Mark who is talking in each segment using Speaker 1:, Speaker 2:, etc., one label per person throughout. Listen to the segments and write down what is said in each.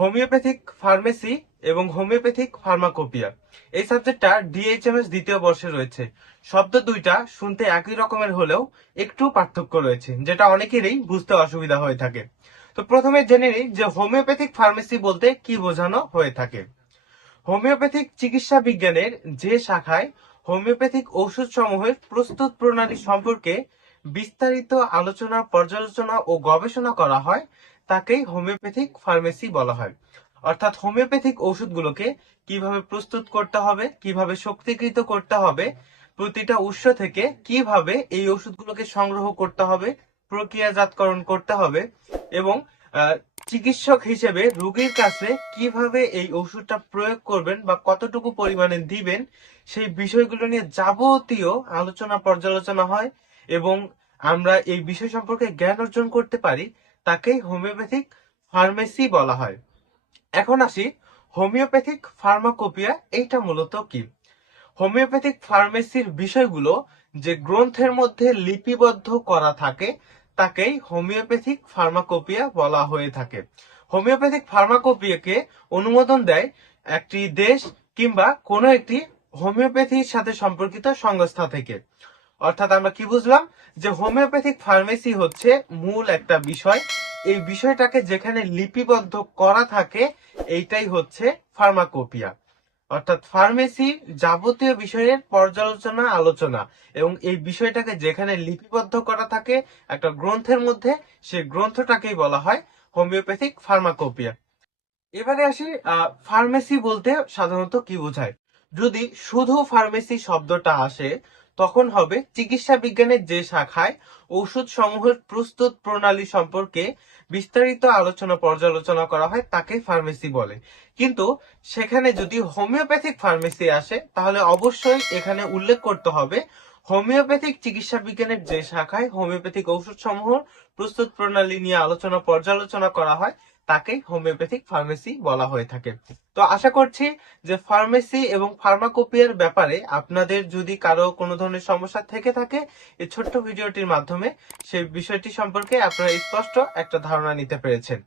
Speaker 1: Homeopathic pharmacy এবং homeopathic pharmacopoeia. এই সাবজেক্টটা ডিএইচএমএস দ্বিতীয় বর্ষে রয়েছে। শব্দ দুইটা শুনতে একই রকমের হলেও একটু পার্থক্য রয়েছে, যেটা অনেকেরই বুঝতে অসুবিধা হয়ে থাকে। তো প্রথমে জেনে নিই যে হোমিওপ্যাথিক ফার্মেসি বলতে কি বোঝানো হয়ে থাকে। হোমিওপ্যাথিক চিকিৎসা বিজ্ঞানের যে শাখায় হোমিওপ্যাথিক ঔষধ সমূহের প্রস্তুত প্রণালী সম্পর্কে বিস্তারিত আলোচনা, পর্যালোচনা ও গবেষণা করা হয় তাকেই হোমিওপ্যাথিক ফার্মেসি বলা হয়। অর্থাৎ হোমিওপ্যাথিক ওষুধগুলোকে কীভাবে প্রস্তুত করতে হবে, কীভাবে শক্তিকৃত করতে হবে, প্রতিটা উৎস থেকে কীভাবে এই ওষুধগুলোকে সংগ্রহ করতে হবে, প্রক্রিয়াজাতকরণ করতে হবে এবং চিকিৎসক হিসেবে রোগীর কাছে কীভাবে এই ওষুধটা প্রয়োগ করবেন বা কতটুকু পরিমাণে দিবেন, সেই বিষয়গুলো নিয়ে যাবতীয় আলোচনা পর্যালোচনা হয় এবং আমরা এই বিষয় সম্পর্কে জ্ঞান অর্জন করতে পারি। তাকেই হোমিওপ্যাথিক ফার্মেসি বলা হয়। এখন আসি হোমিওপ্যাথিক ফার্মাকোপিয়া, এইটা মূলত কি? হোমিওপ্যাথিক ফার্মেসির বিষয়গুলো যে গ্রন্থের মধ্যে লিপিবদ্ধ করা থাকে, তাকেই হোমিওপ্যাথিক ফার্মাকোপিয়া বলা হয়ে থাকে। হোমিওপ্যাথিক ফার্মাকোপিয়াকে অনুমোদন দেয় একটি দেশ কিংবা কোনো একটি হোমিওপ্যাথির সাথে সম্পর্কিত সংস্থা থেকে। অর্থাৎ আমরা কি বুঝলাম? যে হোমিওপ্যাথিক ফার্মেসি হচ্ছে মূল একটা বিষয়। এই বিষয়টাকে যেখানে লিপিবদ্ধ করা থাকে, এইটাই হচ্ছে ফার্মাকোপিয়া। অর্থাৎ ফার্মেসি যাবতীয় বিষয়ের পর্যালোচনা, আলোচনা এবং এই বিষয়টাকে যেখানে লিপিবদ্ধ করা থাকে, একটা গ্রন্থের মধ্যে সেই গ্রন্থটাকেই বলা হয় হোমিওপ্যাথিক ফার্মাকোপিয়া। এবারে আসি ফার্মেসি বলতে সাধারণত কি বোঝায়? যদি শুধু ফার্মেসি শব্দটা আসে তখন হবে চিকিৎসা বিজ্ঞানের যে শাখায় ঔষধ সমূহের প্রস্তুত প্রণালী সম্পর্কে বিস্তারিত আলোচনা পর্যালোচনা করা হয় তাকে ফার্মেসি বলে। কিন্তু সেখানে যদি হোমিওপ্যাথিক ফার্মেসি আসে, তাহলে অবশ্যই এখানে উল্লেখ করতে হবে হোমিওপ্যাথিক চিকিৎসা বিজ্ঞানের যে শাখায় হোমিওপ্যাথিক ঔষধ সমূহ প্রস্তুত প্রণালী নিয়ে আলোচনা, পর্যালোচনা করা হয়, তাকেই হোমিওপ্যাথিক ফার্মেসি বলা হয়ে থাকে। তো আশা করছি যে ফার্মেসি এবং ফার্মাকোপিয়ার ব্যাপারে আপনাদের যদি কারও কোনো ধরনের সমস্যা থেকে থাকে, এই ছোট্ট ভিডিওটির মাধ্যমে সেই বিষয়টি সম্পর্কে আপনারা স্পষ্ট একটা ধারণা নিতে পেরেছেন।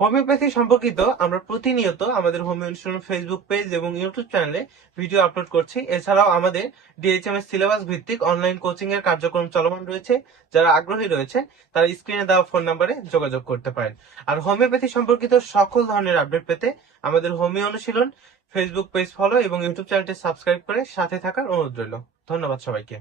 Speaker 1: হোমিওপ্যাথি সম্পর্কিত আমরা প্রতিনিয়ত আমাদের হোমিও ফেসবুক পেজ এবং ইউটিউব চ্যানেলে ভিডিও আপলোড করছি। এছাড়াও আমাদের ডিএইচএমএস সিলেবাস ভিত্তিক অনলাইন কোচিং এর কার্যক্রম চলমান রয়েছে। যারা আগ্রহী রয়েছে, তারা স্ক্রিনে দেওয়া ফোন নাম্বারে যোগাযোগ করতে পারেন। আর হোমিওপ্যাথি সম্পর্কিত সকল ধরনের আপডেট পেতে আমাদের হোমিও অনুশীলন, ফেসবুক পেজ ফলো এবং ইউটিউব চ্যানেলটি সাবস্ক্রাইব করে সাথে থাকার অনুরোধ রইল। ধন্যবাদ সবাইকে।